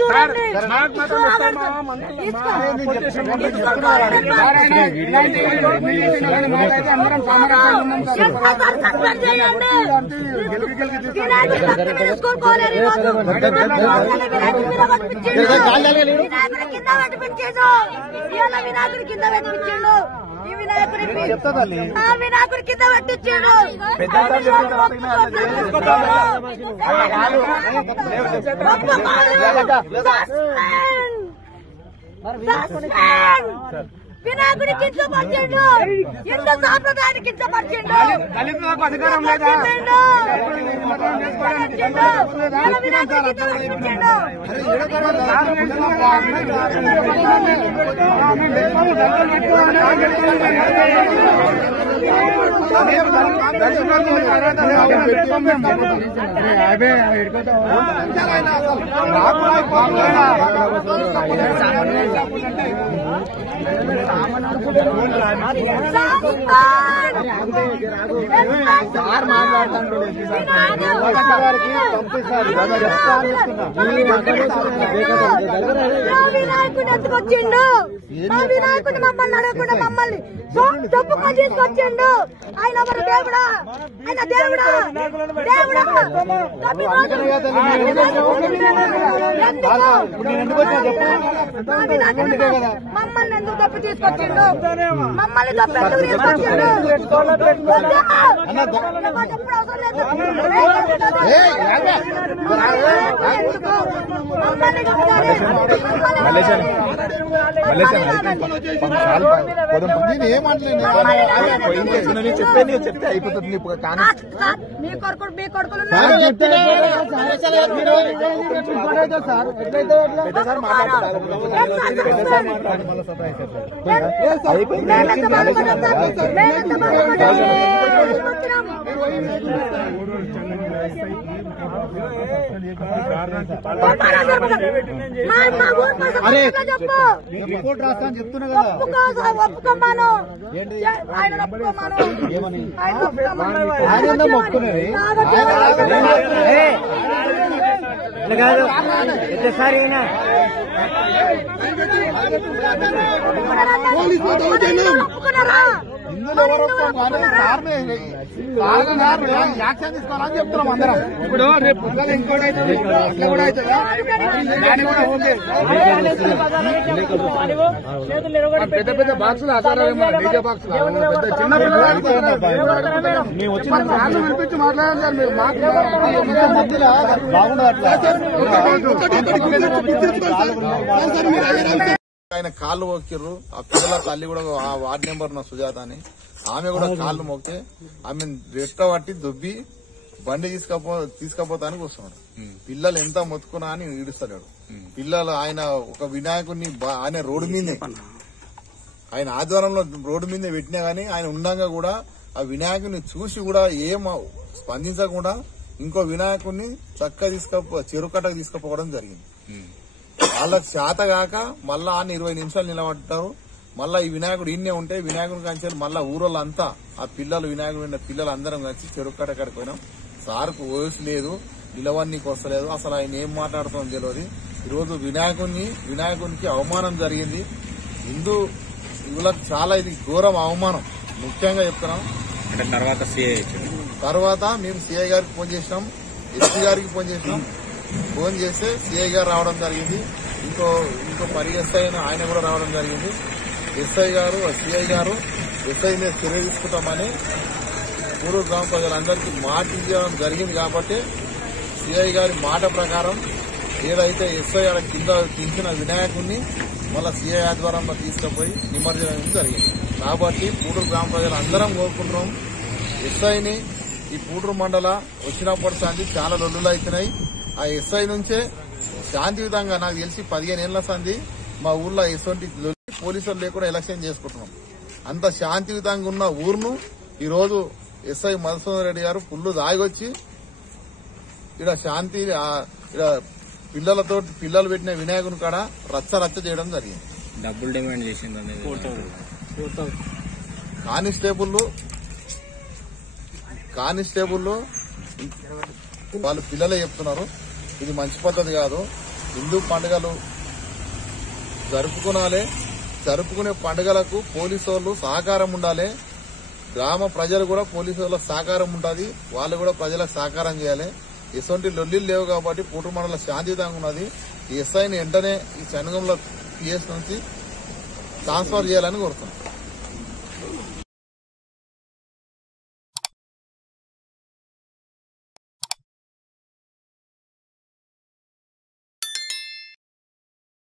చూడండి. వినాయకుడి కింద పెట్టించిండు. ఈ వినాయకుడి వినాయకుడి కింద పెట్టించిండు. వినాయకుడి కించపరిచిండు. హిందూ సాంప్రదాయాన్ని కించపరిచిండు. దళితులకు అధికారం లేదా? వినాయకుడు ఎత్తుకొచ్చిండు. మా వినాయకుడు మమ్మల్ని అడగకుండా మమ్మల్ని డబ్బుగా తీసుకొచ్చిండు. ఆయన ఎవరు? దేవుడా? ఆయన దేవుడా? దేవుడా? మమ్మల్ని ఎందుకు డబ్బు తీసుకొచ్చిండు? మమ్మల్ని డబ్బు ఎందుకు తీసుకొచ్చిండు? ఎప్పుడు అవసరం లేదు. మమ్మల్ని చెప్తే అయిపోతుంది. మీ కొడుకులు రిపోర్ట్ రాస్తా అని చెప్తున్నా కదా. ఒప్పుకోమాను. ఆయన మొక్కునేది కాదు. ఎంతసారి అయినా ఇందులో యాక్షన్ తీసుకోవాలని చెప్తున్నాం అందరం. ఇప్పుడు రేపు పిల్లలు ఇంకోటి అయితే అట్లా కూడా అవుతుందా? పెద్ద పెద్ద బాక్సులు డీజే బాక్సులు చిన్న పిల్లలు వినిపించి మాట్లాడాలి సార్. మీరు మాట్లాడాలి. ఆయన కాళ్ళు మొక్కిర్రు. ఆ పిల్లల తల్లి కూడా ఆ వార్డు నెంబర్ ఉన్న సుజాత అని ఆమె కూడా కాళ్ళు మొక్కితే ఆమె రెట్టబట్టి దుబ్బి బండి తీసుకపోతానికి వస్తున్నాడు. పిల్లలు ఎంత మొత్తుకున్నా అని ఈడుస్తున్నాడు. పిల్లలు ఆయన ఒక వినాయకుడిని ఆయన రోడ్డు మీదే ఆయన ఆధ్వర్యంలో రోడ్డు మీదే పెట్టినా గానీ ఆయన ఉండగా కూడా ఆ వినాయకుడిని చూసి కూడా ఏం స్పందించకుండా ఇంకో వినాయకుడిని చక్కగా చెరుకట్టకు తీసుకుపోవడం జరిగింది. వాళ్ళకి చేత కాక మళ్ళా 20 నిమిషాలు నిలబడ్డారు. మళ్ళా ఈ వినాయకుడు ఇన్నే ఉంటే వినాయకుడిని కంచారు. మళ్ళా ఊరోళ్ళంతా ఆ పిల్లలు వినాయకుడు పిల్లలు అందరం కలిసి చెరుకట్ట కడికి పోయినాం. సార్కు వయసు లేదు, నిలవన్నీకి వస్తలేదు. అసలు ఆయన ఏం మాట్లాడుతాం తెలియదు. ఈరోజు వినాయకునికి అవమానం జరిగింది. హిందువులకు చాలా ఇది ఘోరం అవమానం. ముఖ్యంగా చెప్తున్నాం. తర్వాత మేము సిఐ గారికి ఫోన్ చేసినాం, ఎస్పీ గారికి ఫోన్ చేసినాం. ఫోన్ చేస్తే సిఐ గారు రావడం జరిగింది. ఇంకో ఎస్ఐ ఆయన కూడా రావడం జరిగింది. ఎస్ఐ గారు సిఐ గారు ఎస్ఐ మీద చర్య తీసుకుంటామని పూర్వ గ్రామ ప్రజలందరికీ మాట ఇవ్వడం జరిగింది. కాబట్టి సిఐ గారి మాట ప్రకారం ఏదైతే ఎస్ఐ కింద దించిన వినాయకుడిని మళ్ళా సిఐ ఆధ్వర్యంలో తీసుకుపోయి నిమజ్జనం జరిగింది. కాబట్టి పూడూరు గ్రామ ప్రజలు అందరం కోరుకుంటున్నాం. ఎస్ఐని ఈ పూడూరు మండల వచ్చినప్పటి సంది చాలా లొల్లులు అవుతున్నాయి. ఆ ఎస్ఐ నుంచే శాంతియుతంగా నాకు తెలిసి 15 ఏళ్ల సంది మా ఊర్లో ఎటువంటి పోలీసులు లేకుండా ఎలక్షన్ చేసుకుంటున్నాం. అంత శాంతియుతంగా ఉన్న ఊరును ఈరోజు ఎస్ఐ మధుసూదన్ రెడ్డి గారు పుల్లు దాగొచ్చి ఇక్కడ శాంతి పిల్లలతో పిల్లలు పెట్టిన వినాయకుని కాడ రచ్చ చేయడం జరిగింది. డబ్బులు డిమాండ్ చేసింది. కానిస్టేబుల్ వాళ్ళు పిల్లలే చెప్తున్నారు. ఇది మంచి పద్ధతి కాదు. హిందూ పండుగలు జరుపుకునే పండుగలకు పోలీసు వాళ్ళు సహకారం ఉండాలి. గ్రామ ప్రజలు కూడా పోలీసు వాళ్ళ సహకారం ఉంటుంది. వాళ్ళు కూడా ప్రజలకు సహకారం చేయాలి. ఎటువంటి లొల్లిలు లేవు కాబట్టి పూటూరు మండలం శాంతియుతంగా ఉన్నది. ఈ ఎస్ఐని వెంటనే ఈ చెనగంలో పిఎస్ నుంచి ట్రాన్స్ఫర్ చేయాలని కోరుతున్నాం.